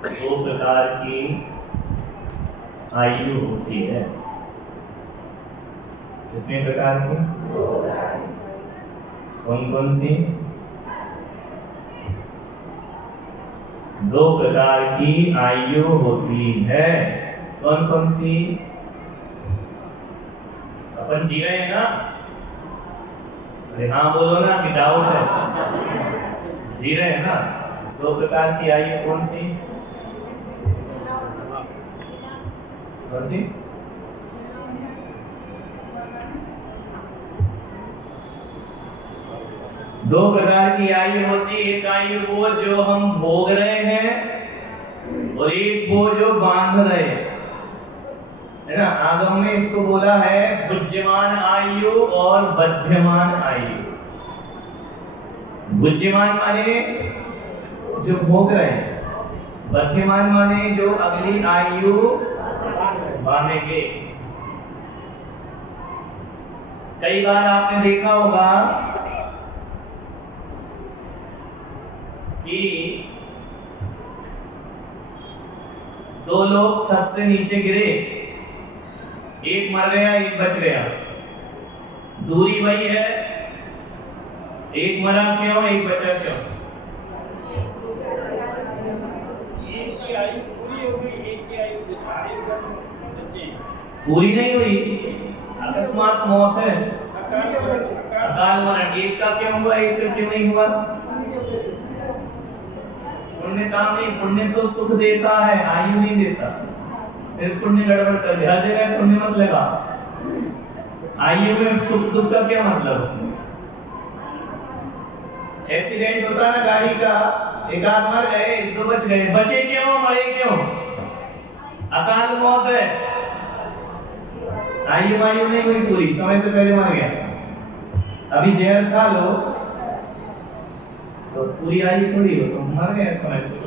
दो प्रकार की आयु होती है। कितने प्रकार की? कौन कौन सी? दो प्रकार की आयु होती है। कौन कौन सी? अपन जी रहे हैं ना? अरे हाँ बोलो ना, कि डाउट है? जी रहे हैं ना? दो प्रकार की आयु कौन सी? कौन सी? दो प्रकार की आयु होती है। एक आयु वो जो हम भोग रहे हैं और एक वो जो बांध रहे हैं, है ना। आगम ने इसको बोला है बुद्धिमान आयु और बध्यमान आयु। बुद्धिमान माने जो भोग रहे हैं, बध्यमान माने जो अगली आयु बांधेंगे। कई बार आपने देखा होगा कि दो लोग छत से नीचे गिरे, एक मर गया एक बच गया। दूरी वही है, एक मरा क्यों एक बचा क्यों? एक की आयु पूरी हो गई, एक की आयु पूरी नहीं हुई, अकस्मात मौत है, अकाल मरण। एक का क्यों हुआ एक का क्यों नहीं हुआ? पुण्य काम नहीं, पुण्य तो सुख देता है, आयु नहीं देता। फिर पुण्य गड़बड़ कर दिया, हर जगह पुण्य मत लगा। आयु में सुख दुख का क्या मतलब? एक्सीडेंट होता है ना गाड़ी का, एक आध मर गए एक दो बच गए। बचे क्यों मरे क्यों? अकाल मौत है, आयु वायु नहीं हुई पूरी, समय से पहले मर गया। अभी जहर खा लो तो पूरी आयु थोड़ी हो, तो मर गए समय से।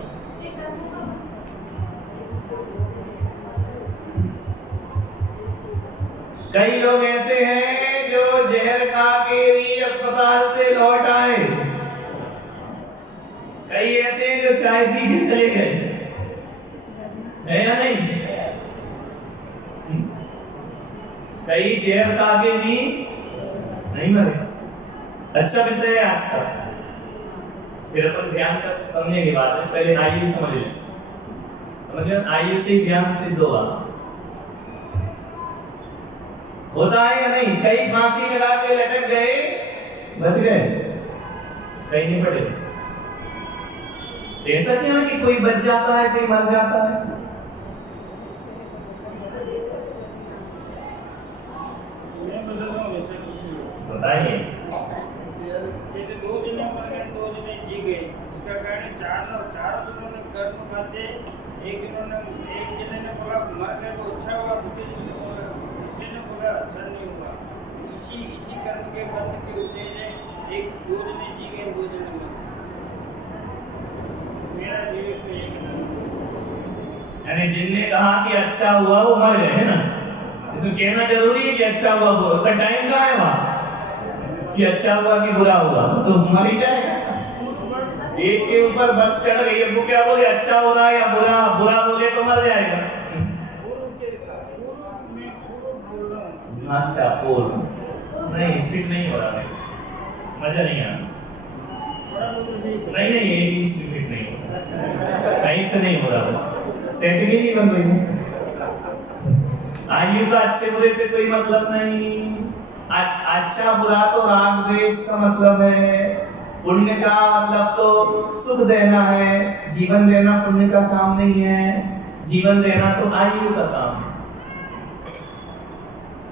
कई लोग ऐसे हैं जो जहर खा के भी अस्पताल से लौट आए। कई ऐसे हैं जो चाय पी के चले गए, है या नहीं? कई जहर खा के भी नहीं मरे। अच्छा विषय है आज का, फिर अपन ध्यान कर समझने की बात है। पहले आयु समझ लें, समझ आयु से ध्यान सिद्ध होगा। होता है या नहीं? कई फांसी लगा के लटक गए, बच गए, कहीं नहीं पड़े। ऐसा क्यों है कि कोई बच जाता है कोई मर जाता है? बताइए। जैसे दो जने मर गए, दो जने जी गए, इसका कारण चारों जनों ने कर्म खाते। एक जने ने बोला मर गए तो अच्छा हुआ, दूसरे ने बोला अच्छा नहीं हुआ। इसी कर्म के बंध के उद्देश्य एक दो जने जी गए, दो जने मर गए। मेरा विवेक तो एक यानी जिनने कहा कि अच्छा हुआ वो मर गए, है ना। इसमें कहना जरूरी है कि अच्छा हुआ, वो उसका टाइम कहाँ है वहां कि अच्छा हुआ कि बुरा हुआ? तो मर ही जाएगा। एक के ऊपर बस चढ़ गई है, वो क्या बोले अच्छा हो रहा है या बुरा? बुरा बोले तो मर जाएगा। अच्छा पूर्व नहीं, फिट नहीं हो रहा है, मजा नहीं आ रहा। नहीं एक इंच भी फिट नहीं हो रहा, कहीं से नहीं हो रहा, सेटिंग ही नहीं बन रही। आयु का अच्छे बुरे से कोई मतलब नहीं। अच्छा बुरा तो राग द्वेष का मतलब है। पुण्य का मतलब तो सुख देना है, जीवन देना पुण्य का काम नहीं है। जीवन देना तो आयु का काम है।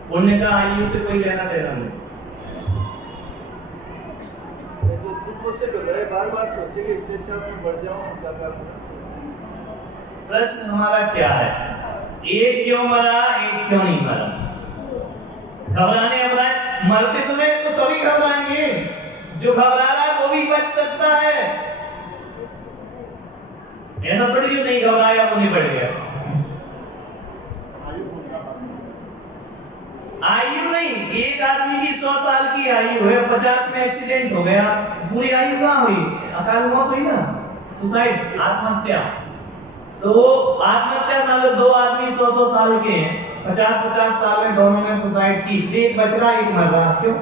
पुण्य का आयु से कोई लेना देना नहीं। बार सोचेंगे इससे अच्छा मैं बढ़ जाऊं, क्या करूं? प्रश्न हमारा क्या है? एक क्यों मरा एक क्यों नहीं मरा? घबराने मरते समय तो सभी घबराएंगे, जो घबरा रहा है वो भी बच सकता है। ऐसा थोड़ी जो नहीं घबराया वो नहीं बढ़ गया। आयु नहीं, एक आदमी की 100 साल की आयु है, 50 में एक्सीडेंट हो गया, पूरी आयु कहां हुई? अकाल मौत हुई ना, सुसाइड, आत्महत्या। तो वो आत्महत्या मान लो 2 आदमी 100 साल के हैं, 50 साल में दोनों ने सुसाइड की, एक बच रहा एक मर रहा, क्यों?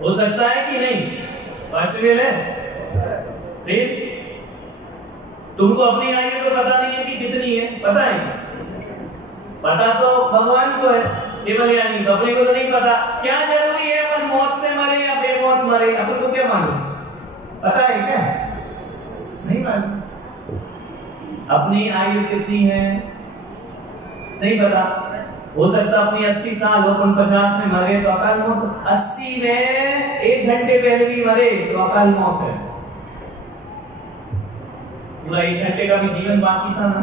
हो सकता है कि नहीं? पॉसिबल है। फिर तुमको अपनी आयु तो पता नहीं है कि कितनी है, पता है? पता तो भगवान को है, केवल यानी तो अपने को तो नहीं पता। क्या जरूरी है अपन मौत से मरे या बेमौत मरे, अपन को क्या मालूम? पता है क्या? नहीं मालूम। अपनी आयु कितनी है नहीं पता। हो सकता अपनी 80 साल हो, अपन 50 में मरे तो अकाल मौत, 80 में 1 घंटे पहले भी मरे तो अकाल मौत है। पूरा 1 घंटे का भी जीवन बाकी था ना,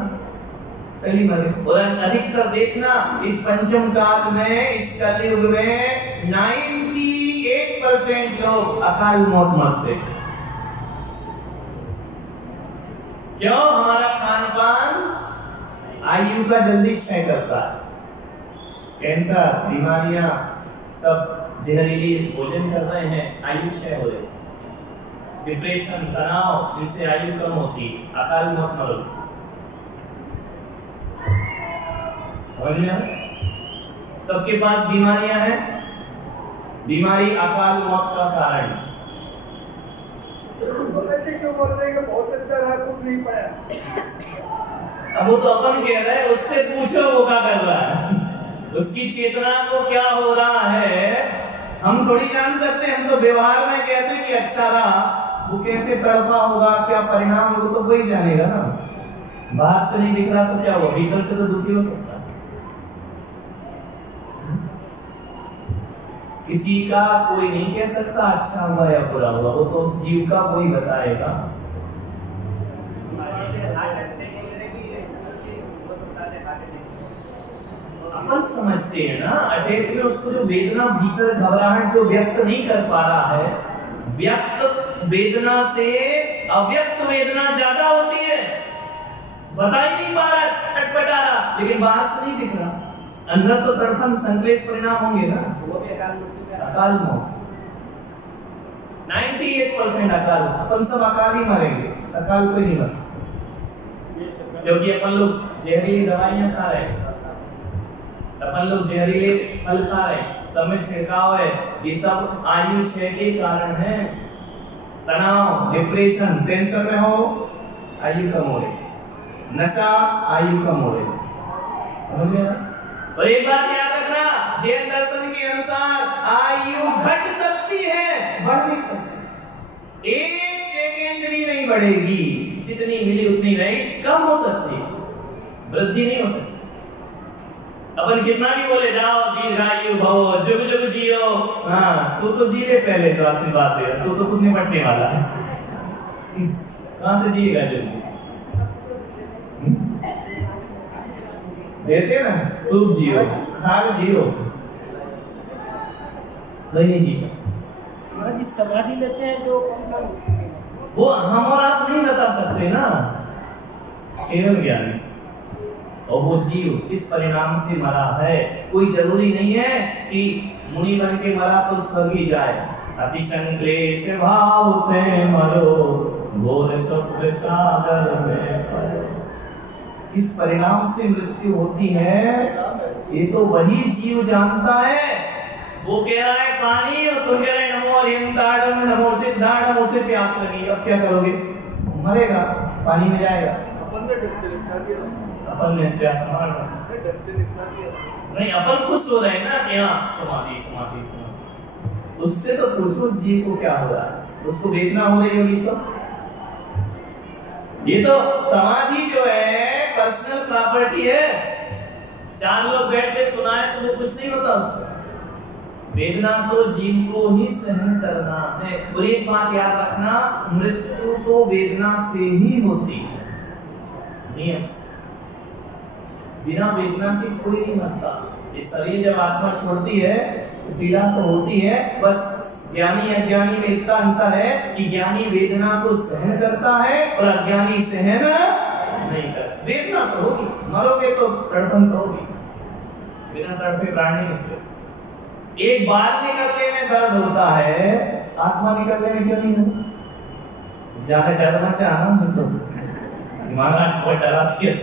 पहली मरे। और अधिकतर देखना इस पंचम काल में, इस कलयुग में 98% लोग अकाल मौत मरते। क्यों? हमारा खान पान आयु का जल्दी क्षय करता है। कैंसर, बीमारियां, सब जहरीली भोजन कर रहे हैं, आयु क्षय हो रही। डिप्रेशन, तनाव, इनसे आयु कम होती, अकाल मौत मरो। सबके पास बीमारियां हैं, बीमारी अकाल मौत का कारण। क्यों बोल रहे हैं बहुत अच्छा रहा, कुछ नहीं पाया? अब वो तो अपन कह रहे हैं, उससे पूछो वो क्या कर रहा है, उसकी चेतना को क्या हो रहा है, हम थोड़ी जान सकते हैं। हम तो व्यवहार में कहते हैं कि अच्छा रहा, वो कैसे तड़पा होगा, क्या परिणाम होगा, तो वही जानेगा ना। बाहर से नहीं दिख रहा तो क्या हुआ, भीतर से तो दुखी हो सकता है। किसी का कोई नहीं कह सकता अच्छा हुआ या बुरा हुआ, वो तो उस जीव का कोई बताएगा। अपन समझते हैं ना, अटैक में उसको जो वेदना, भीतर घबराहट जो व्यक्त नहीं कर पा रहा है, व्यक्त वेदना से अव्यक्त वेदना ज्यादा होती है। बता ही नहीं पा रहा, छटपटा रहा, लेकिन बाहर से नहीं दिख रहा, अंदर तो तड़फन संक्लेश परिणाम होंगे ना, वो भी अकाल मौत। 98% अकाल, अपन सब अकाल ही मरेंगे, सकाल कोई नहीं मरता। क्योंकि अपन लोग जहरीली दवाइयां खा रहे हैं, अपन लोग जहरीले फल खा रहे हैं, सब में छिड़काव है, ये सब आयु क्षय के कारण है। तनाव, डिप्रेशन, टेंशन में हो, आयु कम हो रही, नशा, आयु कम हो रही। समझ गया? और एक बात याद रखना, जैन दर्शन के अनुसार आयु घट सकती है, बढ़ नहीं सकती। 1 सेकेंड भी नहीं बढ़ेगी, जितनी मिली उतनी रहेगी, कम हो सकती है, वृद्धि नहीं हो सकती। अपन कितना भी बोले जाओ दीर्घायु भव, जुग जुग जियो, हाँ तू तो जी ले पहले तो आशीर्वाद दे, तू तो खुद निपटने वाला है, कहां से जिएगा जल्दी? देते ना, खूब जियो, खाल जियो, नहीं जियो। महाराज समाधि लेते हैं जो कौन सा, वो हम और आप नहीं बता सकते ना, केवल ज्ञानी। और वो जीव किस परिणाम से मरा है, कोई जरूरी नहीं है कि मुनि बन के मरा तो स्वर्ग ही जाए। अति संक्लेश भाव ते मरो, घोर स्वप्न सागर में परो। किस परिणाम से मृत्यु होती है, ये तो वही जीव जानता है। वो कह रहा है पानी, और तुम कह रहे नमो हिमताड़म, नमो सिद्धाड़म, उसे प्यास लगी, अब क्या करोगे? मरेगा, पानी में जाएगा। अपन ने ढंग से लिखा दिया, अपन ने प्यास मार ढंग से लिखा दिया। नहीं, अपन खुश हो रहे हैं ना कि हाँ समाधि समाधि समाधि। उससे तो पूछो उस जीव को क्या हो रहा है, उसको वेदना हो रही होगी तो। ये तो समाधि जो है पर्सनल प्रॉपर्टी है, 4 लोग बैठ के सुनाए तो वो कुछ नहीं होता उससे। वेदना तो जीव को ही सहन करना है। और एक बात याद रखना, मृत्यु तो वेदना से ही होती है, नियम से। बिना वेदना के कोई नहीं मरता। ये शरीर जब आत्मा छोड़ती है तो पीड़ा तो होती है, बस ज्ञानी अज्ञानी में इतना अंतर है कि ज्ञानी वेदना को सहन करता है और अज्ञानी सहन नहीं करता। वेदना तो होगी, मरोगे तो तड़पन तो होगी, बिना तड़पे प्राण नहीं निकले। एक बाल निकलने में दर्द होता है, आत्मा निकलने में क्यों नहीं होता? ज्यादा डर मत जाना, नहीं तो महाराज बहुत डराती है,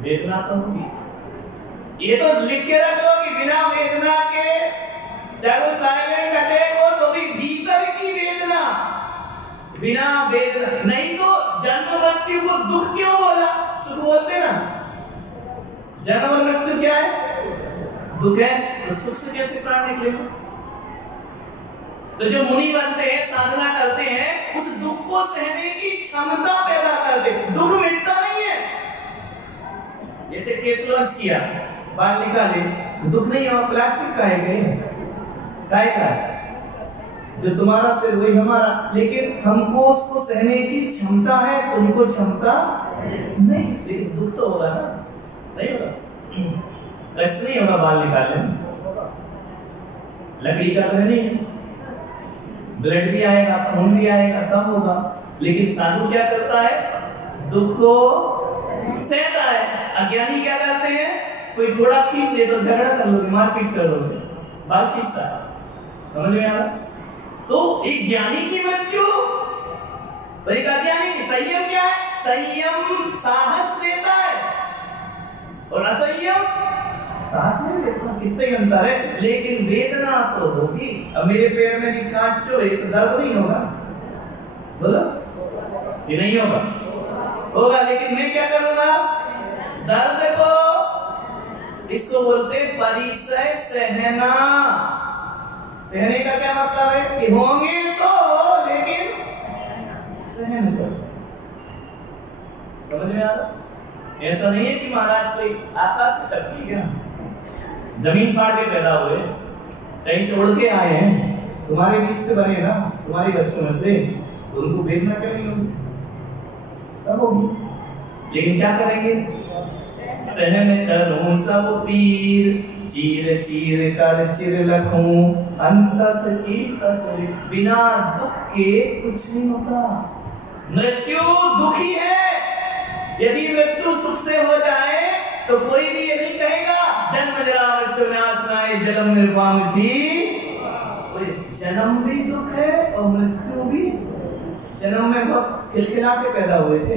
वेदना तो होगी। ये तो लिख के रख लो कि बिना वेदना के, चाहे वो साइलेंट अटैक हो तो भी भीतर की वेदना, बिना वेदना नहीं तो जन्म मृत्यु को दुख क्यों बोला? सुख बोलते ना, जन्म और मृत्यु क्या है? दुख है, तो सुख से कैसे प्राण निकलेगा? तो जो मुनि बनते हैं, साधना करते हैं, उस दुख को सहने की क्षमता पैदा करते। दुख मिटता नहीं है। जैसे केस लॉन्च किया, बाल निकाले, दुख नहीं है, प्लास्टिक का है, काय का है? जो तुम्हारा सिर वही हमारा, लेकिन हमको उसको सहने की क्षमता है, तुमको क्षमता नहीं। लेकिन दुख तो होगा ना, नहीं होगा? कष्ट नहीं होगा बाल निकालने में, लकड़ी का तो नहीं है, ब्लड भी आएगा, खून भी आएगा, सब होगा। लेकिन साधु क्या करता है? दुख को सहता है। अज्ञानी क्या करते हैं? कोई थोड़ा खींच ले तो झगड़ा कर लोगे, मारपीट कर लोगे, बाल खींचता है। समझ में आ रहा? तो एक ज्ञानी की मृत्यु और एक अज्ञानी की। संयम क्या है? संयम साहस देता है और असंयम साहस नहीं देता। कितना ही अंतर है। लेकिन वेदना तो होगी। अब मेरे पैर में भी कांच चोए तो दर्द नहीं होगा? बोलो, ये नहीं होगा? होगा। लेकिन मैं क्या करूंगा? दर्द को, इसको बोलते परिसय सहना। सहने का क्या मतलब है? कि होंगे तो, लेकिन सहन करो। समझ में आ रहा? ऐसा नहीं है कि महाराज कोई आकाश से टपकी क्या, जमीन फाड़ के पैदा हुए, कहीं से उड़ के आए हैं, तुम्हारे बीच से बने ना, तुम्हारे बच्चों में से, तो उनको वेदना क्यों नहीं होगी? सब होगी। लेकिन क्या करेंगे? सहन करूं सब पीर, चीर चीर कर चिर लखूं, अंतस की तसरी। बिना दुख के कुछ नहीं होता। मृत्यु दुखी है। यदि मृत्यु सुख से हो जाए तो कोई भी ये नहीं कहेगा जन्म जरा मृत्यु विनाशनाय जन्म निर्वामिति। जन्म भी दुख है और मृत्यु भी। जन्म में बहुत खिलखिला के पैदा हुए थे,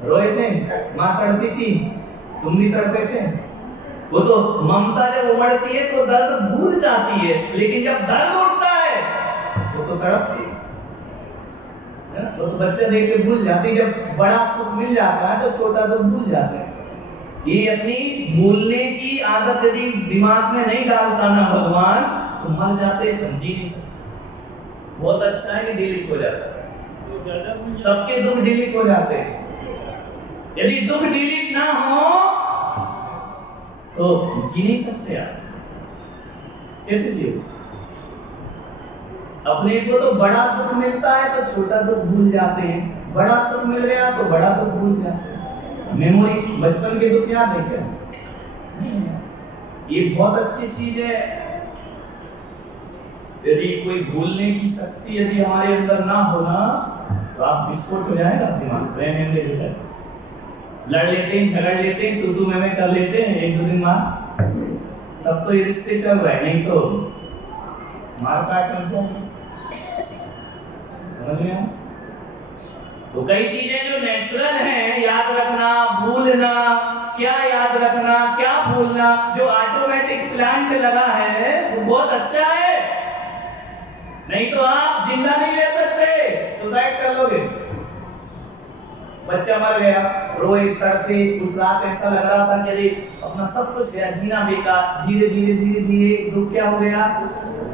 रोए थे, माँ तड़पी थी, तुम भी तड़पे थे। वो तो ममता जब उमड़ती है तो दर्द भूल जाती है, लेकिन जब दर्द उठता है वो तो तड़पती है। वो तो बच्चे देख के भूल जाते, जब बड़ा सुख मिल जाता है तो छोटा दुख भूल जाते हैं। ये अपनी भूलने की आदत यदि दिमाग में नहीं डालता ना भगवान, तो मर जाते, जी नहीं सकते। बहुत अच्छा है कि डिलीट हो जाता है, सबके दुख डिलीट हो जाते हैं। यदि दुख डिलीट ना हो तो जी नहीं सकते आप। कैसे जियो? अपने को तो बड़ा दुख मिलता है तो छोटा दुख भूल जाते हैं, बड़ा सुख मिल गया तो बड़ा दुख भूल जाते हैं। मेमोरी, बचपन के दुख याद है क्या? ये बहुत अच्छी चीज है। यदि कोई भूलने की शक्ति यदि हमारे अंदर ना हो ना, तो आप विस्फोट हो जाएगा दिमाग। लड़ लेते हैं, झगड़ लेते हैं, तू मैं कर लेते हैं, एक दो दिन बाद तब तो ये रिश्ते चल रहे हैं, नहीं तो मार काट लग जाएगी। समझ में? तो कई चीजें जो नेचुरल हैं, याद रखना, भूलना, क्या याद रखना, क्या भूलना, जो ऑटोमेटिक प्लांट लगा है वो बहुत अच्छा है। नहीं तो आप जिंदा नहीं रह सकते, सुसाइड कर लोगे। बच्चा मर गया, रोए तड़पे, उस रात ऐसा लग रहा था कि अरे अपना सब कुछ गया, जीना बेकार। धीरे धीरे धीरे धीरे दुख क्या हो गया?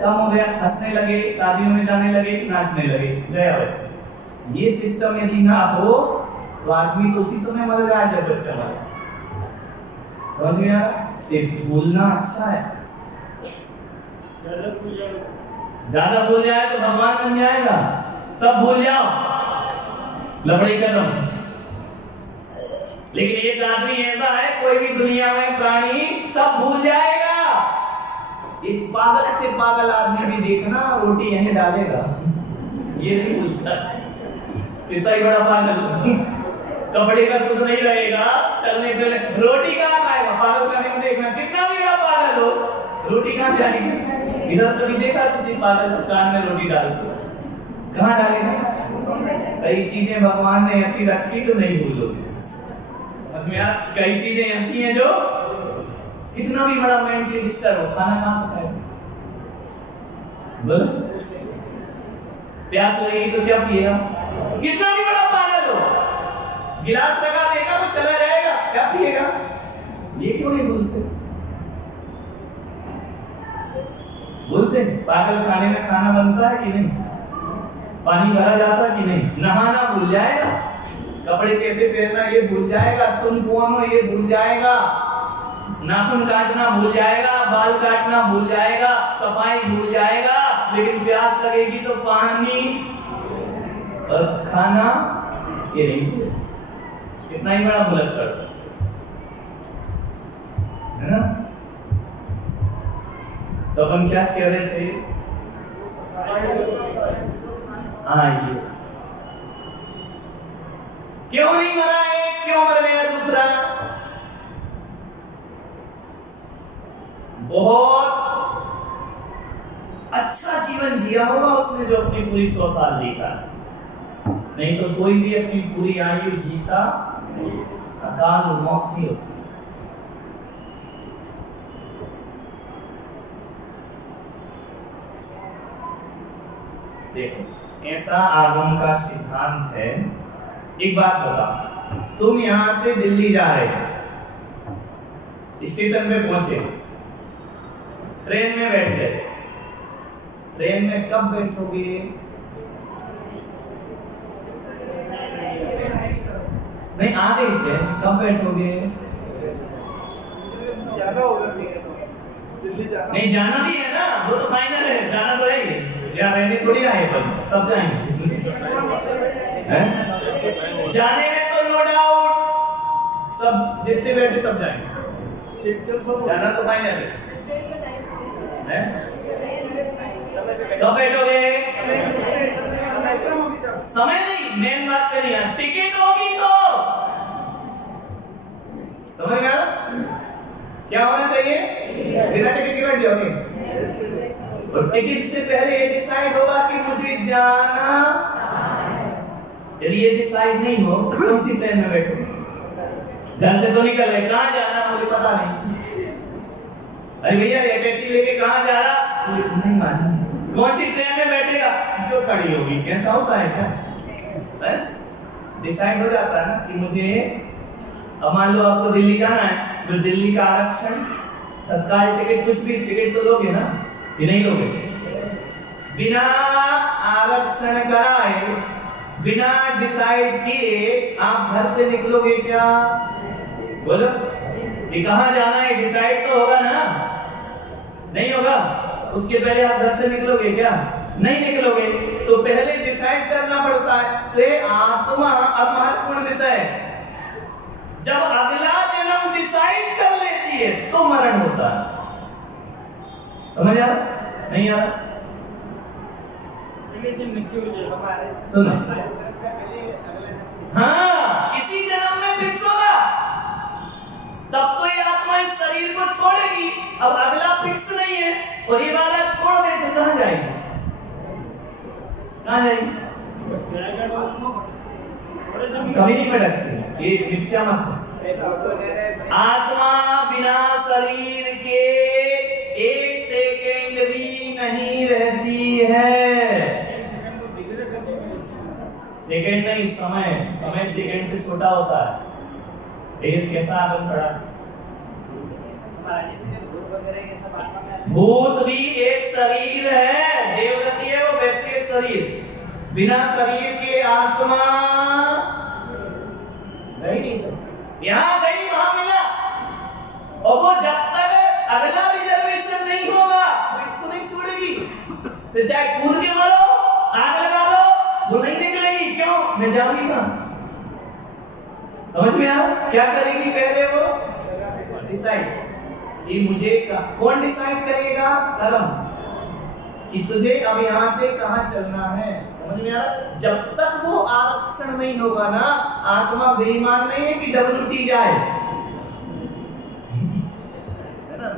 कम हो गया, हंसने लगे, शादियों में जाने लगे, नाचने लगे, गया बच्चा। ये सिस्टम यदि ना हो तो आदमी तो उसी समय मर रहा है जब बच्चा मरे। समझ गया? भूलना अच्छा है। ज्यादा भूल जाए तो भगवान बन जाएगा। सब भूल जाओ, लबड़ी कदम। लेकिन एक आदमी ऐसा है, कोई भी दुनिया में प्राणी सब भूल जाएगा। एक पागल से पागल आदमी भी देखना, रोटी यहीं डालेगा, ये नहीं भूलता। कितना ही बड़ा पागल, कपड़े का सुख नहीं रहेगा, चलने के लिए रोटी कहाँ खाएगा? पागल खाने में देखना कितना भी आप पागल हो, रोटी कहाँ जाएगी? इधर कभी देखा किसी पागल कान में रोटी डाल के? कहाँ डालेगा? कई चीजें भगवान ने ऐसी रखी जो नहीं भूलोगे। कई चीजें ऐसी हैं जो कितना भी बड़ा मेंटली डिस्टर्ब हो, खाना कहाँ से खाएगा? बोलो, प्यास लगेगी तो क्या पिएगा? कितना भी बड़ा पागल हो, गिलास लगा देगा तो चला जाएगा, क्या पिएगा? ये क्यों नहीं भूलते? भूलते? पागल खाने में खाना बनता है कि नहीं? पानी भरा जाता कि नहीं? नहाना भूल जाएगा, कपड़े कैसे पहनना ये भूल जाएगा, तुम कौन हो ये भूल जाएगा, नाखून काटना भूल जाएगा, बाल काटना भूल जाएगा, सफाई भूल जाएगा, लेकिन प्यास लगेगी तो पानी और खाना ये नहीं भूलेगा। कितना ही बड़ा भुलक्कड़ है ना? तो अपन क्या कह रहे थे? हाँ, ये क्यों नहीं मरा एक, क्यों मर गया दूसरा? बहुत अच्छा जीवन जिया होगा उसने जो अपनी पूरी 100 साल जीता, नहीं तो कोई भी अपनी पूरी आयु जीता अकाल मौत ही होती। देखो, ऐसा आगम का सिद्धांत है। एक बात बताओ, तुम यहां से दिल्ली जा रहे हो, स्टेशन पे पहुंचे, ट्रेन में बैठ गए, ट्रेन में कब बैठोगे? नहीं, आ गई ट्रेन, कब बैठोगे? जाना होगा, दिल्ली जाना। नहीं, जाना भी है ना, वो तो फाइनल है, जाना तो है ही यार, रहने थोड़ी आए, पर सब जाएंगे। जाने में तो नो डाउट सब जितने बैठे सब जाएंगे, सीट कंफर्म जाना तो फाइनल है। कब बैठोगे? समय नहीं, मेन बात पे नहीं है, टिकट होगी तो समझ गया? क्या होना चाहिए? बिना टिकट के बैठ जाओगे, और टिकट से पहले ये डिसाइड होगा कि मुझे जाना। यदि ये डिसाइड नहीं हो तो कौन सी ट्रेन में बैठो? घर से तो निकल रहे, कहाँ जाना मुझे पता नहीं। अरे भैया ये टैक्सी लेके कहाँ जा रहा? नहीं मालूम। कौन सी ट्रेन में बैठेगा? जो खड़ी होगी। ऐसा होता है क्या? डिसाइड हो जाता है ना कि मुझे, अब मान लो आपको दिल्ली जाना है, तो दिल्ली का आरक्षण, तत्काल टिकट, कुछ भी टिकट तो लोगे ना, ये नहीं लोगे? बिना आरक्षण कराए, बिना डिसाइड किए आप घर से निकलोगे क्या? बोलो, ये कहाँ जाना है डिसाइड तो होगा ना? नहीं होगा। उसके पहले आप घर से निकलोगे क्या? नहीं निकलोगे। तो पहले डिसाइड करना पड़ता है। तो आत्मा, अब महत्वपूर्ण विषय, जब अगला जन्म डिसाइड कर लेती है तो मरण होता है। समझ आ रहा? नहीं आ रहा? सुनो, हाँ, इसी जन्म में फिक्स होगा, तब तो ये आत्मा इस शरीर को छोड़ेगी। अब अगला फिक्स नहीं है और ये वाला छोड़ दे तो कहाँ जाएगी? कहाँ जाएगी? कभी नहीं भटकती, ये मिथ्या मत है। आत्मा बिना शरीर के एक सेकेंड भी नहीं रहती है। सेकेंड नहीं, समय, समय सेकेंड से छोटा होता है। एक कैसा आगम पड़ा? भूत भी एक शरीर है, देवगति है वो, व्यक्ति एक शरीर। बिना शरीर के आत्मा गई नहीं सकती। यहाँ गई, वहां मिला, और वो जब तक अगला रिजर्वेशन नहीं होगा वो इसको नहीं छोड़ेगी। तो चाहे कूद के मरो, आग लगा लो, वो नहीं निकलेगी। क्यों? मैं जाऊंगी कहां? समझ में आया? क्या करेगी पहले वो? डिसाइड। ये मुझे कौन डिसाइड करेगा? कर्म, कि तुझे अब यहां से कहां चलना है। समझ में आया? जब तक वो आरक्षण नहीं होगा ना, आत्मा बेईमान नहीं है कि WT जाए।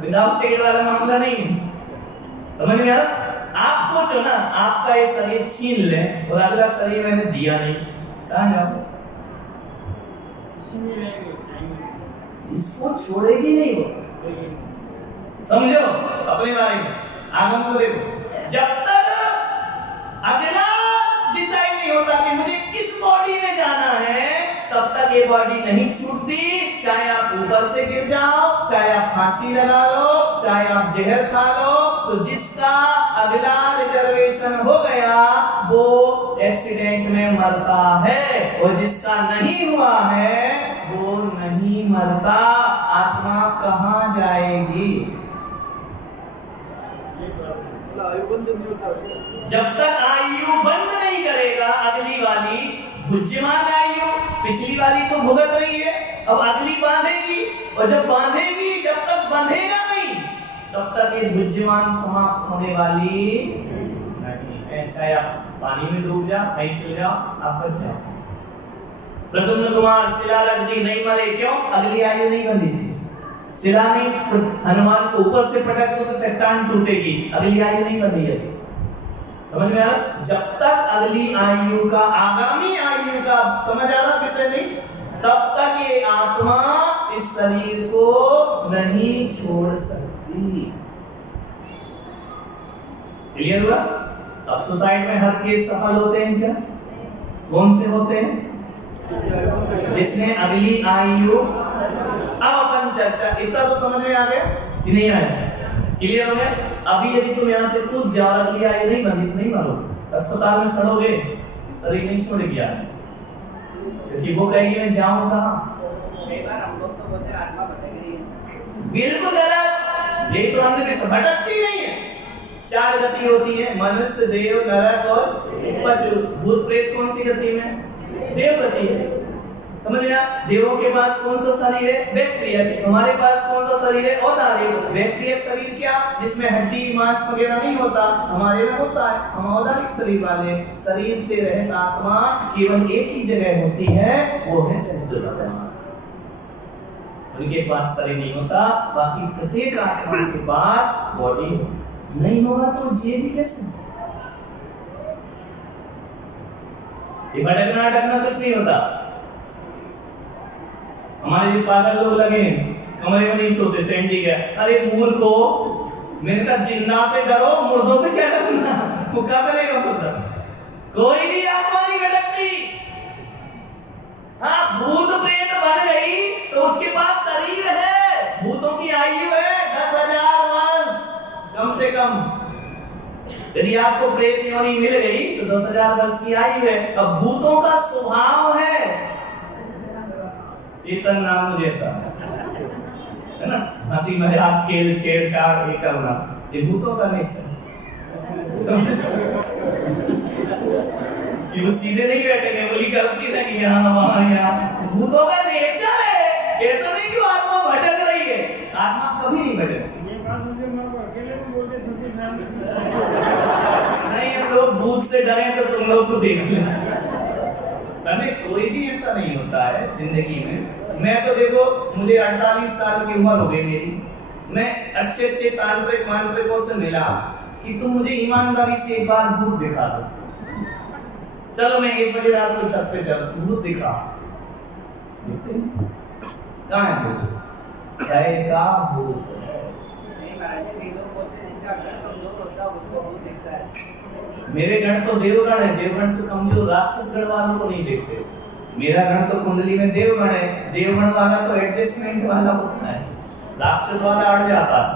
विदाउट टिकट वाला मामला नहीं है। समझ में आ रहा? आप सोचो ना, आपका ये शरीर छीन ले और अगला शरीर मैंने दिया नहीं, कहाँ जाओ? इसको छोड़ेगी नहीं वो। समझो अपने बारे में, आगम को देखो, जब तक अगला डिसाइड नहीं होता कि मुझे किस बॉडी में जाना है, तब तक ये बॉडी नहीं छूटती। चाहे आप ऊपर से गिर जाओ, चाहे आप फांसी लगा लो, चाहे आप जहर खा लो, तो जिसका अगला रिजर्वेशन हो गया वो एक्सीडेंट में मरता है, और जिसका नहीं हुआ है वो नहीं मरता। आत्मा कहाँ जाएगी? जब तक आयु बंद नहीं करेगा अगली वाली बुद्धिमान आयु, पिछली वाली तो भुगत रही है, अब अगली बांधेगी, और जब बांधेगी, जब तक बंधेगा नहीं तब तक ये बुद्धिमान समाप्त होने वाली नहीं है। चाहे आप पानी में डूब जाओ, कहीं चले जाओ, आप बच जाओ। प्रद्युम्न कुमार शिला रख दी, नहीं मरे, क्यों? अगली आयु नहीं बंधी थी। शिला नहीं, हनुमान को ऊपर से पटक दो तो चट्टान टूटेगी, अगली आयु नहीं बंधी है। समझ में आ रहा? जब तक अगली आयु का, आगामी आयु का समझ आ रहा विषय नहीं, तब तक ये आत्मा इस शरीर को नहीं छोड़ सकती। क्लियर हुआ? अब सुसाइड में हर केस सफल होते हैं क्या? कौन से होते हैं? जिसने अगली आयु। अब अपन चर्चा, इतना तो समझ में आ गया कि नहीं आया? क्लियर हो गया? अभी यदि तुम यहाँ से कूद जाओ, अगली आयु नहीं बनी, नहीं मरोगे, अस्पताल में सड़ोगे, शरीर नहीं छोड़ेगी आयु, क्योंकि वो कहेगी मैं जाऊं कहाँ? कई बार हम लोग तो बोलते हैं आत्मा भटक रही है। बिल्कुल गलत। ये तो अंदर भटकती नहीं है। 4 गति होती है, मनुष्य, देव, नरक और पशु। भूत प्रेत कौन सी गति में? देव गति है। समझ गया? देवों के पास कौन सा शरीर है? व्यक्तिय। हमारे पास कौन सा शरीर है? औदारिक। व्यक्तिय शरीर क्या? जिसमें हड्डी मांस वगैरह नहीं होता, हमारे में होता है। हम औदारिक शरीर वाले। शरीर से रहित आत्मा केवल एक ही जगह होती है, वो है सद्गुरु। उनके पास शरीर नहीं होता, बाकी प्रत्येक आत्मा के पास बॉडी नहीं होगा तो जिए भी कैसे? ये भटकना अटकना कुछ नहीं होता। हमारे जो पागल लोग लगे कमरे में नहीं सोते, सैंडी क्या? अरे मूर्खो, मैंने कहा जिंदा से डरो, मुर्दों से क्या डरना? वो क्या करेगा? मुर्दा कोई भी आत्मा नहीं भटकती। हाँ, भूत प्रेत बन गई तो उसके पास शरीर है, भूतों की आयु है 10,000 वर्ष कम से कम। यदि आपको प्रेत योनि मिल गई तो 10,000 वर्ष की आयु है। अब भूतों का स्वभाव है चेतन नाम जैसा, है ना? हंसी मजाक, खेल, छेड़छाड़ ये करना, ये भूतों का नेचर। कि वो सीधे नहीं बैठेंगे, बोली कर सीधा कि यहाँ वहाँ यहाँ, भूतों का नेचर है। ऐसा नहीं कि आत्मा भटक रही है, आत्मा कभी नहीं भटकती। ये बात मुझे माँ को अकेले में बोलते सबके सामने। नहीं, हम लोग भूत से डरे तो तुम लोग को देख लेना। अरे कोई भी ऐसा नहीं होता है जिंदगी में। मैं तो देखो, मुझे 48 साल की उम्र हो गई मेरी, मैं अच्छे अच्छे तांत्रिक मांत्रिकों से मिला कि तुम मुझे ईमानदारी से एक बार भूत दिखा दो। चलो मैं 1 बजे रात को छत पे चल, भूत दिखा। कहाँ है भूत? का भूत है। नहीं महाराज, कई लोग बोलते हैं जिसका गण कमजोर होता है उसको भूत दिखता है। मेरे गण तो देवगण है, देवगण तो कमजोर राक्षस गण वालों को नहीं देखते। मेरा गण तो कुंडली में देवगण है, देवगण वाला तो एडजस्टमेंट वाला होता है, राक्षस वाला अड़ जाता है।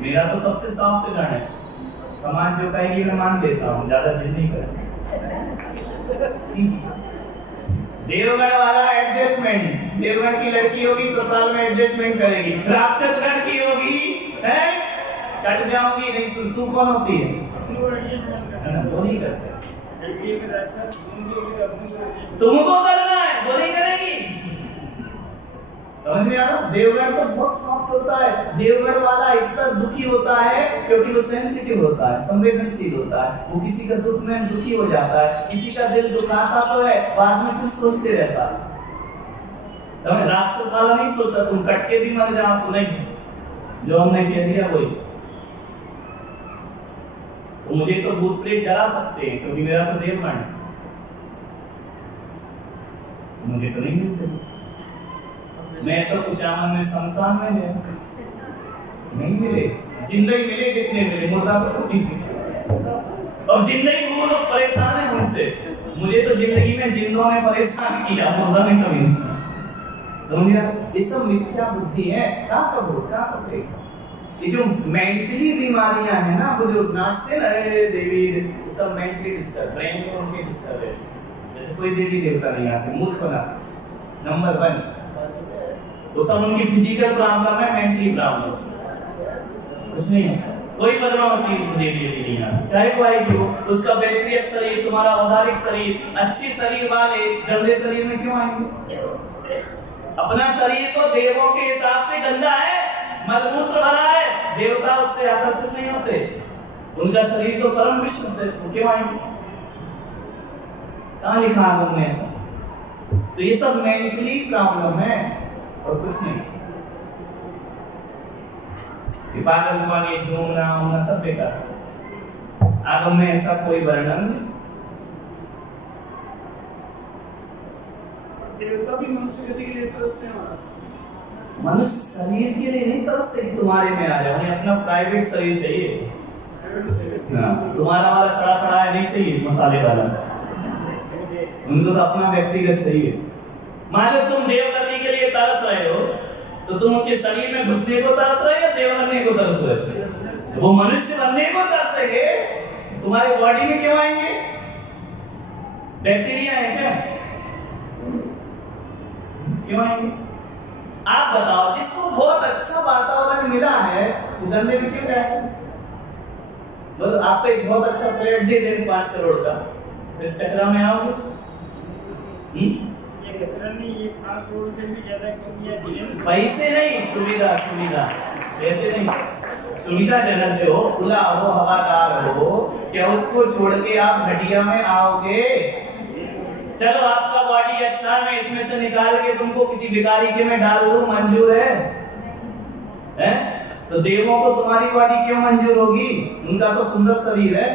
मेरा तो सबसे सॉफ्ट गण है, समाज जो कहेगी मैं मान लेता हूँ, ज्यादा जिद नहीं करता। देवगण वाला एडजस्टमेंट, देवगण की लड़की होगी ससुराल में एडजस्टमेंट करेगी, राक्षस गण की होगी है कट जाऊंगी नहीं सुन। तू कौन होती है? वो नहीं करते। तुमको करना है, वो नहीं करेगी। समझ में आ रहा? देवगण तो बहुत सॉफ्ट होता है। देवगण वाला इतना दुखी होता है क्योंकि वो सेंसिटिव होता है, संवेदनशील होता है। वो किसी का दुख में दुखी हो जाता है, किसी का दिल दुखाता तो है, बाद में कुछ सोचते रहता तो राक्षस वाला नहीं सोचा तुम कट के भी मर जाओ तो नहीं, जो हमने कह दिया वही। तो मुझे तो भूत प्रेत डरा सकते हैं क्योंकि मेरा तो देव मन, मुझे तो नहीं मिलते। मैं तो कुचामन में शमशान में गया, नहीं मिले। जिंदगी मिले जितने मिले, मुर्दा तो ठीक है। और जिंदगी वो लोग परेशान है मुझसे, मुझे तो जिंदगी में जिंदों ने परेशान किया, मुर्दा ने कभी नहीं। समझ गया? ये सब मिथ्या बुद्धि है। क्या करो क्या करो, ये जो मेंटली बीमारियां है ना, वो जो नाचते ना देवी, ये सब मेंटली डिस्टर्ब, ब्रेन में उनके डिस्टर्ब है। जैसे कोई देवी देवता नहीं आते, मूर्ख बना नंबर 1। वो सब उनकी फिजिकल प्रॉब्लम है, मेंटली प्रॉब्लम कुछ नहीं है। कोई पद्मावती देवी नहीं आती, चाहे कोई भी हो, उसका बैक्टीरिया शरीर, तुम्हारा औदारिक शरीर, अच्छी शरीर वाले गंदे शरीर में क्यों आएंगे? अपना शरीर तो देवों के हिसाब से गंदा है, मलमूत्र भरा है, देवता उससे आकर्षित नहीं होते, उनका शरीर तो परम विशुद्ध है, तो क्यों आएंगे? कहाँ लिखा आगम में ऐसा? तो ये सब मेंटली प्रॉब्लम है और कुछ नहीं। पागल पानी झूमना उमना सब बेकार। आगम में ऐसा कोई वर्णन नहीं। देवता भी मनुष्य गति के लिए तरसते हैं। मनुष्य शरीर के लिए नहीं तरसते कि तुम्हारे में आ जाए, उन्हें अपना प्राइवेट शरीर चाहिए। तुम्हारा वाला सड़ा सड़ा है नहीं चाहिए, मसाले वाला, उनको तो अपना व्यक्तिगत चाहिए। मान लो तुम देवगति के लिए तरस रहे हो, तो तुम उनके शरीर में घुसने को तरस रहे हो, देव बनने को तरस रहे हो? वो मनुष्य बनने को तरसेंगे, तुम्हारे बॉडी में क्यों आएंगे? बैक्टीरिया है क्या? क्यों आएंगे? आप बताओ, जिसको बहुत अच्छा वातावरण मिला है वो गंदे में क्यों जाएगा? बस आपको एक बहुत अच्छा फ्लैट दे दें 5 करोड़ का, इस कचरा में आओगे? पैसे नहीं, सुविधा सुविधा, ऐसे नहीं। सुविधाजनक जो खुला हो, हवादार हो, क्या उसको छोड़ के आप घटिया में आओगे? चलो आपका बॉडी अच्छा है, मैं इसमें से निकाल के तुमको किसी भिखारी के में डाल दूं, मंजूर है? तो देवों को तुम्हारी बॉडी क्यों मंजूर होगी? उनका तो सुंदर शरीर है,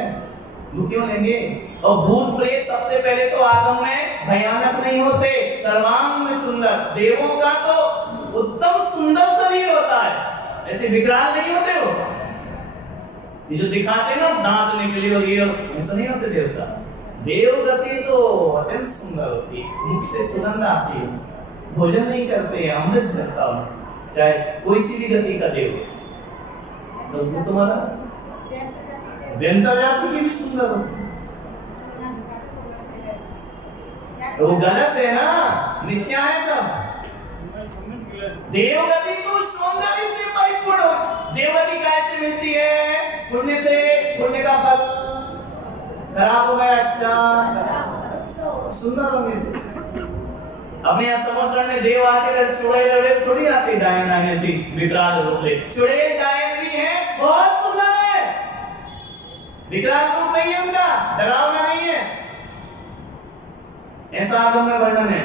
वो क्यों लेंगे? और भूत प्रेत सबसे पहले तो आगम में भयानक नहीं होते, सर्वांग में सुंदर। देवों का तो उत्तम सुंदर शरीर होता है, ऐसे विकराल नहीं होते वो। ये जो दिखाते ना दांत निकली और ये, ऐसा नहीं होते देवता। देवगति तो अत्यंत सुंदर होती है, मुख से सुगंध आती है, भोजन नहीं करते, अमृत चलता हो, चाहे कोई सी भी गति का देव। तो वो तुम्हारा व्यंतर जाति की भी सुंदर हो, तो वो गलत है ना, मिथ्या है सब। देवगति तो सौंदर्य से परिपूर्ण हो। देवगति कैसे मिलती है? पुण्य से, पुण्य का फल खराब हो गया, अच्छा सुंदर होंगे। अपने यहाँ समोसर में देव आते रहे, चुड़ैल उड़ैल थोड़ी आती, डायन आने सी विकराल रूप ले। चुड़ैल डायन भी है, बहुत सुंदर है, विकराल रूप नहीं है उनका, डरावना नहीं है, ऐसा आगम में वर्णन है।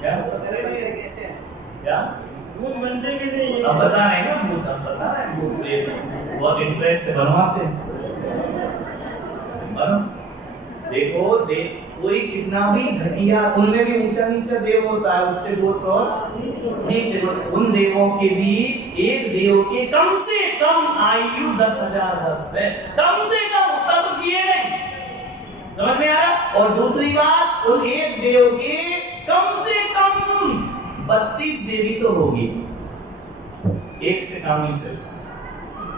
क्या क्या भूत बनते कैसे? अब बता रहे हैं ना, भूत अब बता रहे हैं, भूत प्रेत बहुत इंटरेस्ट है, बनवाते हैं। देखो कोई कितना भी घटिया, उनमें भी ऊंचा नीचा देव होता है, उच्च गोत्र और नीच गोत्र। उन देवों के भी एक देव के कम से कम आयु 10,000 वर्ष है, कम से कम, उतना तो जिए नहीं। समझ में आ रहा? और दूसरी बात, उन एक देव के कम से कम 32 देवी तो होगी, एक से कम नहीं चलता।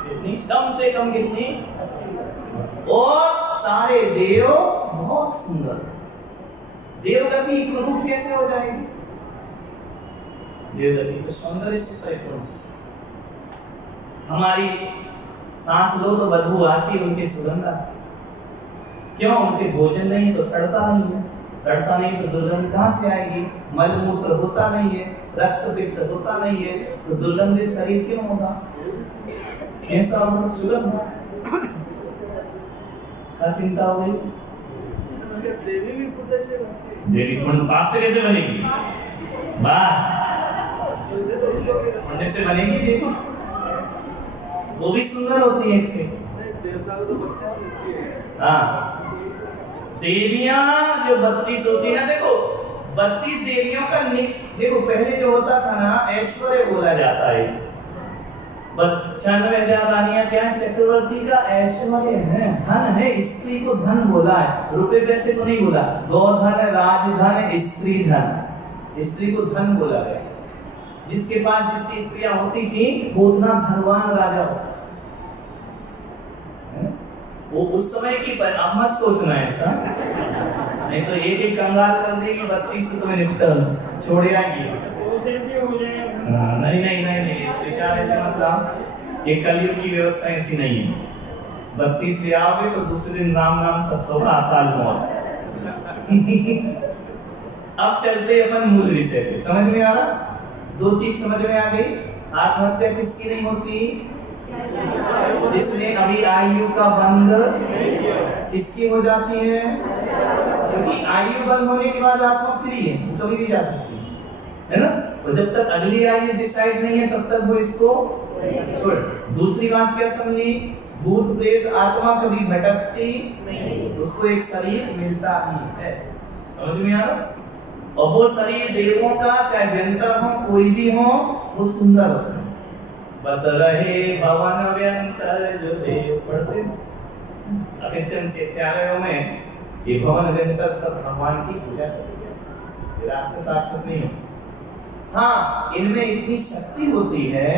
कितनी? कम से कम कितनी? और सारे देव बहुत सुंदर। देवगति रूप कैसे हो जाएगी? देवगति तो सौंदर्य से परिपूर्ण। हमारी सांस लो तो बदबू आती है, उनकी सुगंध आती है। क्यों? उनके भोजन नहीं तो सड़ता नहीं है, सड़ता नहीं तो दुर्गंध कहां से आएगी? मल मूत्र होता नहीं है, रक्त पित्त होता नहीं है, तो दुर्गंधित शरीर क्यों होगा? कैसा होगा? सुगंध। क्या चिंता हो गई? देवी भी पुण्य से बनती है। देवी पुण्य पाप से कैसे बनेगी? वाह, तो ये तो इसको पुण्य से बनेगी देवी, वो भी सुंदर होती है एक से। नहीं, देवता को तो बनता है। हाँ, देवियां जो 32 होती है ना, देखो 32 देवियों का देखो पहले जो होता था ना, ऐश्वर्य बोला जाता है। 96,000 रानियां क्या है? चक्रवर्ती का ऐश्वर्य है, धन है, स्त्री को धन बोला है, रुपए पैसे को नहीं बोला। गौधन, राजधन, स्त्री धन, स्त्री को धन बोला गया। जिसके पास जितनी स्त्रियां होती थी वो उतना धनवान राजा होता। वो उस समय की अब मत सोचना ऐसा, नहीं तो एक एक कंगाल कर देगी, 32 तो तुम्हें निपट छोड़ आएगी। नहीं नहीं नहीं नहीं, विशाल ऐसे मतलब ये कलयुग की व्यवस्था ऐसी नहीं है। 32 ले आओगे तो दूसरे दिन राम नाम सत्य होगा, अकाल मौत। अब चलते अपन मूल विषय पे। समझ में आ रहा? दो चीज समझ में आ गई। आत्महत्या किसकी नहीं होती? जिसने अभी आयु का बंद किसकी हो जाती है? क्योंकि आयु बंद होने के बाद आत्मा फ्री है, वो कभी भी जा सकती है ना। और जब तक अगली आयु डिसाइड नहीं है तब तक वो इसको छोड़। दूसरी बात क्या समझी? भूत प्रेत आत्मा कभी भटकती नहीं, उसको एक शरीर मिलता ही है। समझ में आ रहा? और वो शरीर देवों का, चाहे व्यंतर हो कोई भी हो, वो सुंदर होता है। बस रहे भवन व्यंतर जो देव पढ़ते अनित्यम चैत्यालयों में, ये भवन व्यंतर सब भगवान की पूजा करते, राक्षस नहीं होते। हाँ, इनमें इतनी शक्ति होती है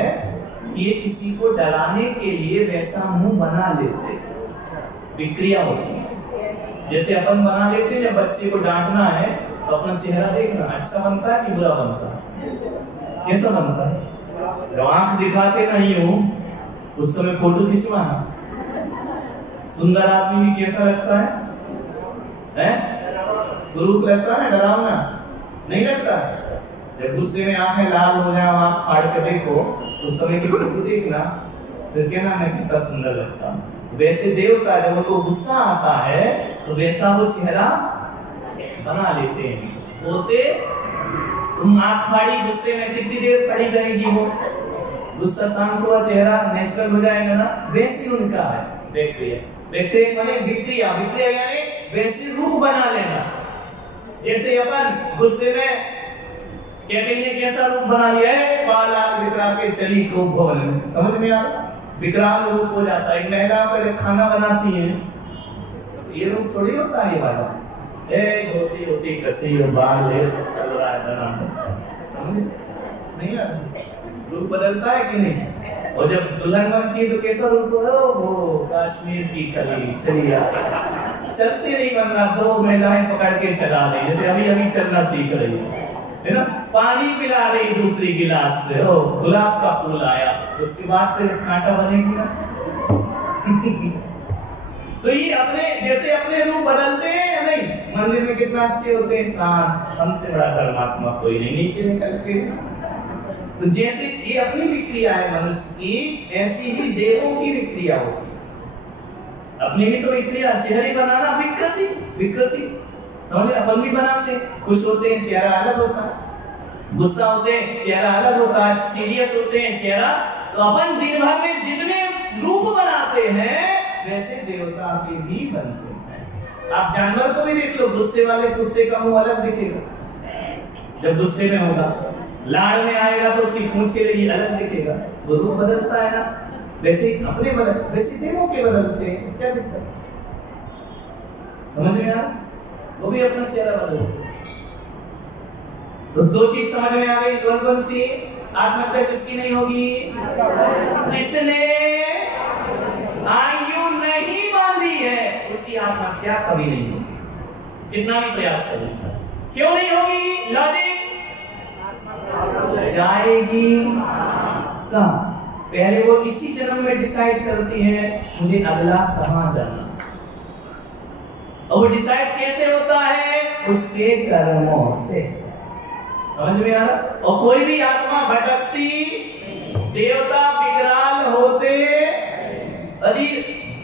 कि ये किसी को डराने के लिए वैसा मुंह बना लेते, विक्रिया होती है। जैसे अपन बना लेते हैं, जब बच्चे को डांटना है तो अपना चेहरा देखना अच्छा बनता है कि बुरा बनता है, कैसा बनता है। जब आंख दिखाते नहीं हो उस समय फोटो खिंचवाना, सुंदर आदमी भी कैसा लगता है? रूप लगता है, डरावना नहीं लगता। जब गुस्से में आंखें लाल हो जाए, आंख फाड़ के देखो, उस समय की फोटो देखना, फिर कहना मैं कितना सुंदर लगता हूं। वैसे देवता जब उनको गुस्सा आता है तो वैसा वो चेहरा बना लेते हैं। होते तुम आंख फाड़ी गुस्से में, कितनी देर खड़ी रहेगी वो? गुस्सा शांत हुआ, चेहरा नेचुरल हो जाएगा ना। वैसे उनका है बैक्टीरिया। बैक्टीरिया माने विक्रिया, विक्रिया यानी वैसे रूप बना लेना। जैसे अपन गुस्से में कहते हैं कैसा रूप बना लिया है, बाल आग बिखरा के चली खूब भवन में। समझ में आ रहा? विकराल रूप हो जाता है। महिला पहले खाना बनाती है, ये रूप थोड़ी होता है ये वाला। धोती होती कसी और बाल चल रहा है बना, नहीं आता, रूप बदलता है कि नहीं? और जब दुल्हन बनती है तो कैसा रूप हो? वो काश्मीर की कली चली आती, चलते नहीं बनना, दो महिलाएं पकड़ के चला रही, जैसे अभी अभी चलना सीख रही है ना। पानी पिला रही दूसरी गिलास से, ओ गुलाब का फूल आया, उसके बाद फिर कांटा बनेगी ना। तो ये अपने जैसे अपने रूप बदलते हैं या नहीं? मंदिर में कितना अच्छे होते हैं, शांत, हमसे बड़ा धर्मात्मा कोई नहीं, नीचे निकल के। तो जैसे ये अपनी विक्रिया है मनुष्य की, ऐसी ही देवों की विक्रिया होती है। अपनी भी तो विक्रिया, चेहरे बनाना विकृति, विकृति समझे? अपन भी बनाते हैं, खुश होते हैं चेहरा अलग होता है, गुस्सा होते हैं चेहरा अलग होता है, सीरियस होते हैं चेहरा। तो अपन दिन भर में जितने रूप बनाते हैं वैसे देवता के भी बनते हैं। आप जानवर को भी देख लो, गुस्से वाले कुत्ते का मुंह अलग दिखेगा जब गुस्से में होगा, लाड़ में आएगा तो उसकी पूंछ ये अलग दिखेगा, वो रूप बदलता है ना। वैसे अपने बदल, वैसे देवों के बदलते हैं, क्या दिक्कत है? समझ में आ? वो भी अपना चेहरा बदलते। तो दो चीज समझ में आ गई, कौन कौन सी? आत्महत्या किसकी नहीं होगी? जिसने आयु नहीं बांधी है उसकी आत्महत्या कभी नहीं होगी, कितना भी प्रयास करें। क्यों नहीं होगी? लॉजिक, जाएगी कहां? पहले वो इसी जन्म में डिसाइड करती है मुझे अगला कहां जाना, और वो डिसाइड कैसे होता है? उसके कर्मों से। समझ में आ रहा? और कोई भी आत्मा भटकती, देवता विकराल होते यदि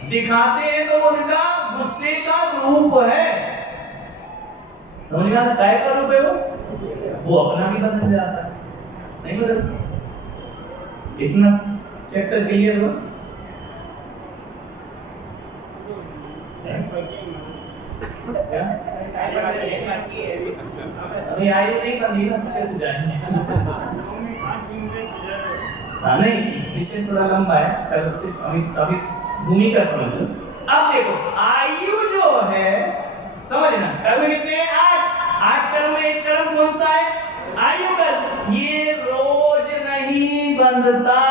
दिखाते हैं तो उनका गुस्से का रूप है, समझ में आता काय का रूप है वो अपना भी बदल जाता है, नहीं बदलता। इतना चैप्टर क्लियर हुआ? क्या अभी आयु नहीं बनी ना, कैसे जाएंगे? हाँ नहीं, विषय थोड़ा लंबा है, कल से अभी भूमिका समझ लो। अब देखो आयु जो है, समझना कर्म कितने हैं? 8 कर्म में एक कर्म कौन सा है? आयु कर्म। ये रोज नहीं बनता।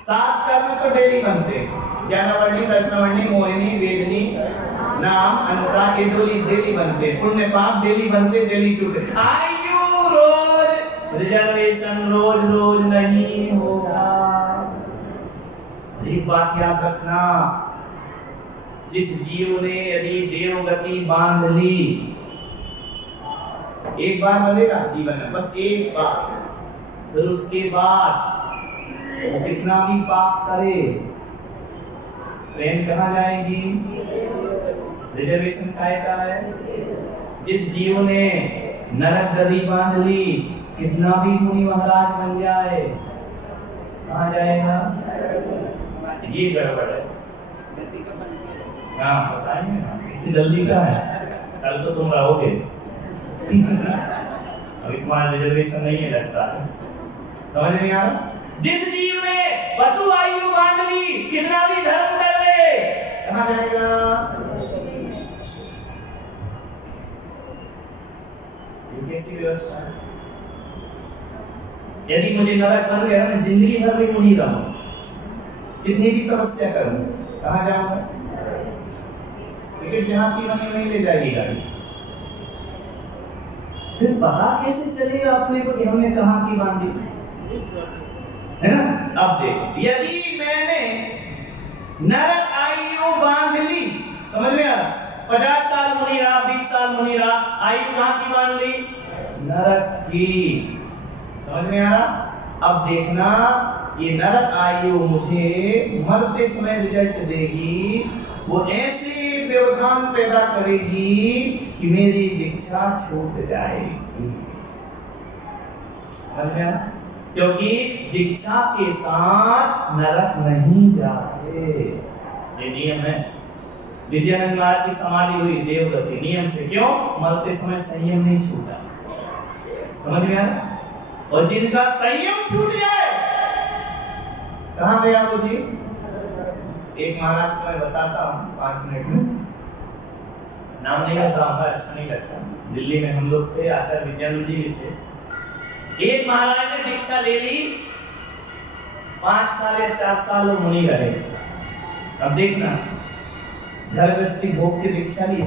7 कर्म तो डेली बनते, ज्ञानवर्णी, दर्शनवर्णी, मोहिनी, वेदनी, नाम, अंतरा, ये डेली बनते, पुण्य पाप डेली बनते, डेली छूटे। आयु रोज, रिजर्वेशन रोज रोज नहीं होगा। एक बात याद रखना, जिस जीव ने यदि देवगति बांध ली, एक बार मरेगा जीवन में, बस एक बार, फिर उसके बाद वो कितना भी पाप करे, ट्रेन कहाँ जाएगी? रिजर्वेशन काय का है? जिस जीव ने नरक गति बांध ली, कितना भी मुनि महाराज बन जाए, कहाँ जाएगा? ये गड़बड़ है। हाँ बताएंगे ना, इतनी जल्दी का है, कल तो तुम रहोगे। अभी तुम्हारा रिजर्वेशन नहीं है लगता है, समझ नहीं आ रहा? जिस जीव ने वसु आयु बांध ली, कितना भी धर्म कर ले, कहाँ जाएगा? ये कैसी व्यवस्था है? यदि मुझे नरक बन गया, मैं जिंदगी भर भी मुनि रहूं, कितनी भी तपस्या करूं, कहाँ जाऊंगा? टिकट जहां की बनी वहीं ले जाएगी गाड़ी। फिर पता कैसे चलेगा अपने को कि हमने कहाँ की बांधी, है ना? अब देखो, यदि मैंने नरक आयु बांध ली, समझ में आ रहा? 50 साल मुनि रहा, 20 साल मुनि रहा, आयु कहाँ की बांध ली? नरक की। समझ में आ रहा? अब देखना, ये नरक आयु मुझे मरते समय रिजल्ट देगी, वो ऐसे व्यवधान पैदा करेगी कि मेरी दीक्षा छूट जाएगी। समझ में आ रहा? क्योंकि दीक्षा के साथ नरक नहीं जाते, ये नियम है। विद्यानंद महाराज की समाधि हुई देवगति नियम से, क्यों? मरते समय संयम नहीं छूटा। समझ में आया? और जिनका संयम छूट जाए, कहां गया वो जी? एक महाराज को मैं बताता हूँ 5 मिनट में, नाम नहीं बताऊंगा, अच्छा नहीं लगता। दिल्ली में हम लोग थे, आचार्य विद्यानंद जी भी थे। एक महाराज ने दीक्षा ले ली, 5 साल या 4 साल वो मुनि रहे। अब देखना, घर गृहस्थी भोग की दीक्षा ली।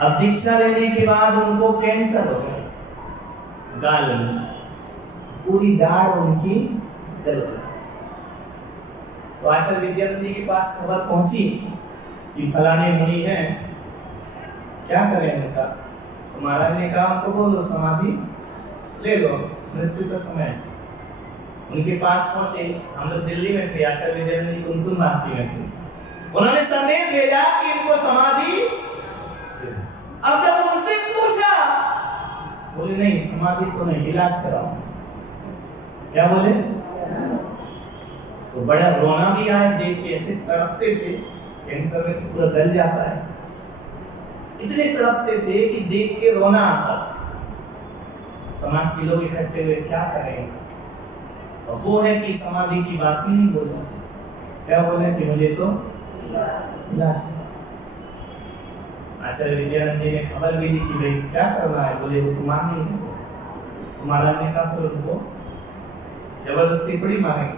अब दीक्षा लेने के बाद उनको कैंसर हो गया, गाल में पूरी दाढ़ उनकी गल गई। तो आचार्य विद्यानंद जी के पास खबर पहुंची कि फलाने मुनि हैं, क्या करें उनका? तो महाराज ने कहा उनको बोलो समाधि ले लो, मृत्यु का समय है। उनके पास पहुंचे, हम लोग दिल्ली में थे, आचार्य विद्यानंद जी कुंकुम भारती में थे। उन्होंने संदेश भेजा कि इनको समाधि। अब जब उनसे पूछा, बोले नहीं समाधि तो नहीं, इलाज कराओ। क्या बोले? तो बड़ा रोना भी आया देख के, ऐसे तड़पते थे, कैंसर में पूरा गल जाता है, इतने तड़पते थे कि देख के रोना आता था। समाज के लोग इकट्ठे हुए, क्या करेंगे? और वो है कि समाधि की बात ही नहीं बोला। क्या बोले कि मुझे तो इलाज है। आचार्य विद्यानंद जी ने खबर भी दी कि भाई क्या करना है, बोले वो तो मान नहीं। महाराज ने कहा फिर उनको जबरदस्ती थोड़ी मारेंगे,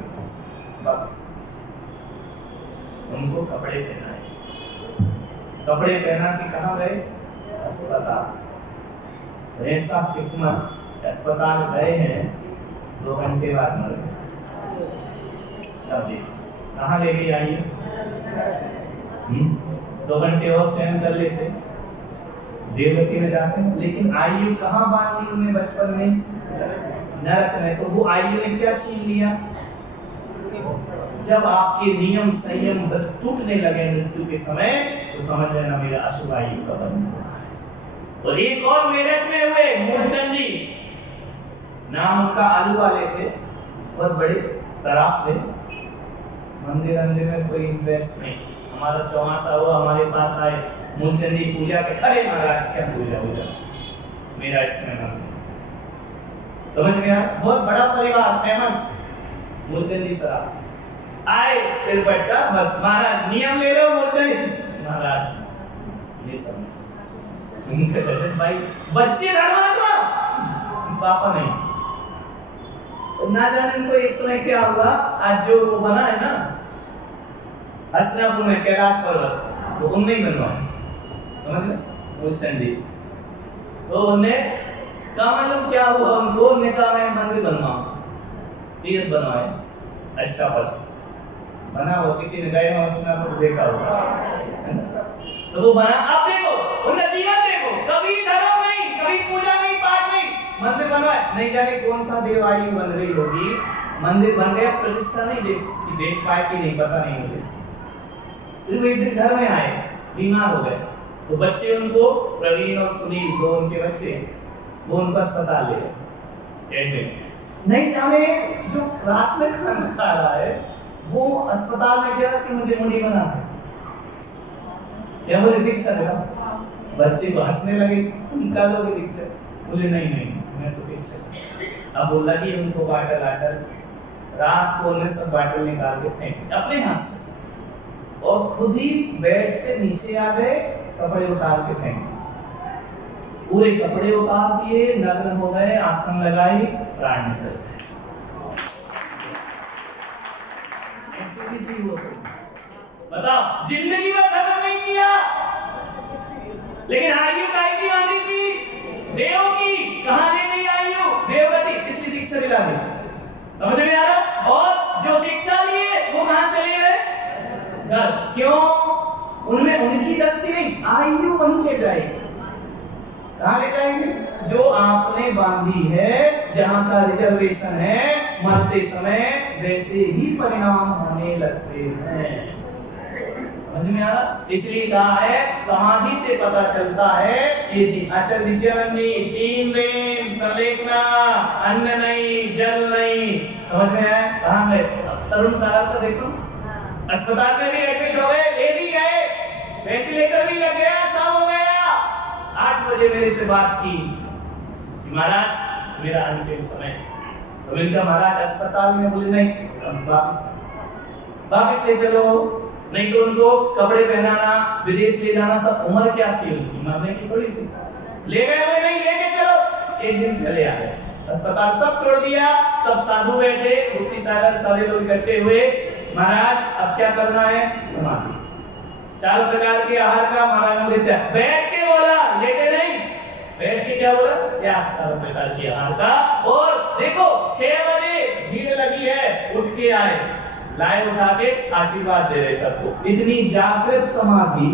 वापस उनको कपड़े पहनाए। कपड़े पहना के कहाँ गए? अस्पताल। ऐसा किस्मत, अस्पताल गए हैं, 2 घंटे बाद मर गए। अब देखो कहाँ लेके आइए, 2 घंटे और सहन कर लेते, देवगति में जाते। लेकिन आयु कहाँ बांध ली उन्हें बचपन में? नरक में। तो वो आयु ने क्या छीन लिया? जब आपके नियम संयम टूटने लगे मृत्यु के समय, तो समझ लेना मेरा अशुभ आयु का बन गया। और एक और मेरठ में हुए मूलचंद जी, नाम उनका आलू वाले थे, बहुत बड़े शराब थे, मंदिर अंदिर में कोई इंटरेस्ट नहीं। हमारा चौमासा हुआ, हमारे पास आए मूलचंद जी पूजा के, अरे महाराज क्या पूजा पूजा मेरा इसमें मन, समझ गया। बहुत बड़ा परिवार, फेमस मूलचंद जी शराब आए, सिर पटका, बस महाराज नियम ले लो मूलचंद महाराज, ये सब भाई बच्चे धर्मात्मा, पापा नहीं। ना जाने इनको एक समय क्या हुआ, आज जो वो बना है ना हस्तिनापुर में कैलाश पर्वत, वो उनने ही बनवाया, समझ गए मूलचंद जी। तो उन्हें कहा मालूम क्या हुआ उनको, उन्हें कहा मैं मंदिर बनवाऊं, तीर्थ बनवाए, अष्टापद बना, वो किसी ने गए हो हस्तिनापुर देखा होगा, तो वो बना। अब देखो उनका जीवन देखो, कभी धर्म नहीं, कभी पूजा नहीं, पाठ नहीं, मंदिर बनवाए, नहीं जाने कौन सा देवालय बन रही होगी, मंदिर बन गया, प्रतिष्ठा नहीं देख पाए कि नहीं पता नहीं मुझे। फिर वो एक दिन घर में आए, बीमार हो गए, तो बच्चे उनको, प्रवीण और सुनील दो उनके बच्चे, वो उनको अस्पताल ले गए। नहीं जाने जो रात में खाना खा रहा है वो अस्पताल में क्या कि मुझे मुंडी बना है, या बोले दीक्षा देगा, बच्चे को हंसने लगे, उनका लोग दीक्षा, बोले नहीं नहीं मैं तो दीक्षा। अब वो लगी उनको बाटल आटल, रात को उन्हें सब बाटल निकाल के फेंके अपने हाथ से, और खुद ही बेड से नीचे आ गए, कपड़े उतार के फेंके, पूरे कपड़े उतार दिए, नग्न हो गए, आसन लगाई, प्राण निकल गए। ऐसे भी जीव होते, बताओ जिंदगी में धर्म नहीं किया, लेकिन आयु काहे की बांधी थी, देव की, कहां ले गई आयु, देवगति, इसलिए दीक्षा दिला दी, समझ में आ रहा। और जो दीक्षा लिए वो कहां चले गए, घर, क्यों, उनमें उनकी गलती नहीं, आयु वहीं ले जाएगी, कहां ले जाएंगे, जो आपने बांधी है, जहां का रिजर्वेशन है, मरते समय वैसे ही परिणाम होने लगते हैं, समझ में आ रहा। इसलिए कहा है समाधि से पता चलता है ये जी आचार्य विद्यानंद जी, तीन दिन संलेखना, अन्न नहीं, जल नहीं, समझ में आया। कहां गए तरुण साहब को देखो, अस्पताल में भी एडमिट हो गए, ले भी गए, वेंटिलेटर भी लग गया, सब हो गया। 8 बजे मेरे से बात की, महाराज मेरा अंतिम समय, तो मैंने कहा महाराज अस्पताल में, बोले नहीं वापिस ले चलो, नहीं तो उनको कपड़े पहनाना, विदेश ले जाना, सब उम्र क्या थी उनकी, मरने की थोड़ी थी, ले गए, बोले नहीं लेके चलो। एक दिन पहले आ गए अस्पताल, सब छोड़ दिया, सब साधु बैठे, मुक्ति सागर सारे लोग इकट्ठे हुए, महाराज अब क्या करना है, समाधि, 4 प्रकार के आहार का महाराज लेते हैं, बैठ के बोला, लेटे नहीं, बैठ के क्या बोला, क्या 4 प्रकार के आहार का। और देखो 6 बजे भीड़ लगी है, उठ के आए, लाए उठा के आशीर्वाद दे रहे सबको, इतनी जागृत समाधि,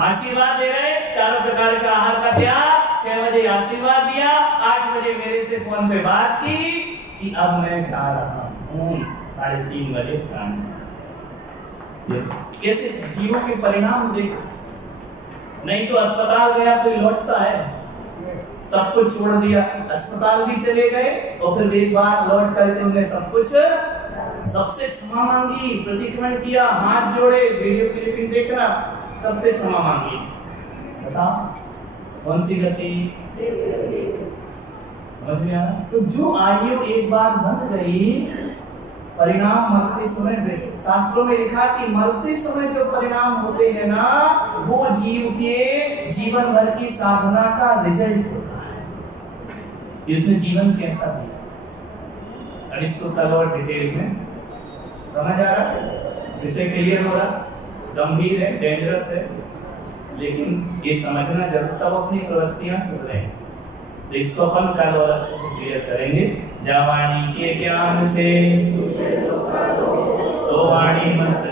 आशीर्वाद दे रहे, 4 प्रकार का आहार का त्याग, 6 बजे आशीर्वाद दिया, 8 बजे मेरे से फोन पे बात की कि अब मैं जा रहा हूँ, 3:30 बजे प्राण। कैसे जीवों के परिणाम देखो, नहीं तो अस्पताल गया कोई लौटता है, सब कुछ छोड़ दिया, अस्पताल भी चले गए, और फिर एक बार लौट करके उन्हें सब कुछ, सबसे क्षमा मांगी, प्रतिक्रमण किया, हाथ जोड़े, वीडियो क्लिपिंग देखना, सबसे क्षमा मांगी। बताओ कौन सी गति, समझ में आया। तो जो आयु एक बार बंध गई, परिणाम मरते समय, शास्त्रों में लिखा कि मरते समय जो परिणाम होते हैं ना, वो जीव के जीवन भर की साधना का रिजल्ट होता है कि उसने जीवन कैसा जिया। अब इसको कल और डिटेल में समझ आ रहा, विषय क्लियर हो रहा, गंभीर है, डेंजरस है, लेकिन ये समझना जरूर, तब अपनी प्रवृत्तियां सुधरें। तो इसको अपन कल और अच्छे से क्लियर करेंगे। जा वाणी के ज्ञान से सो वाणी मस्त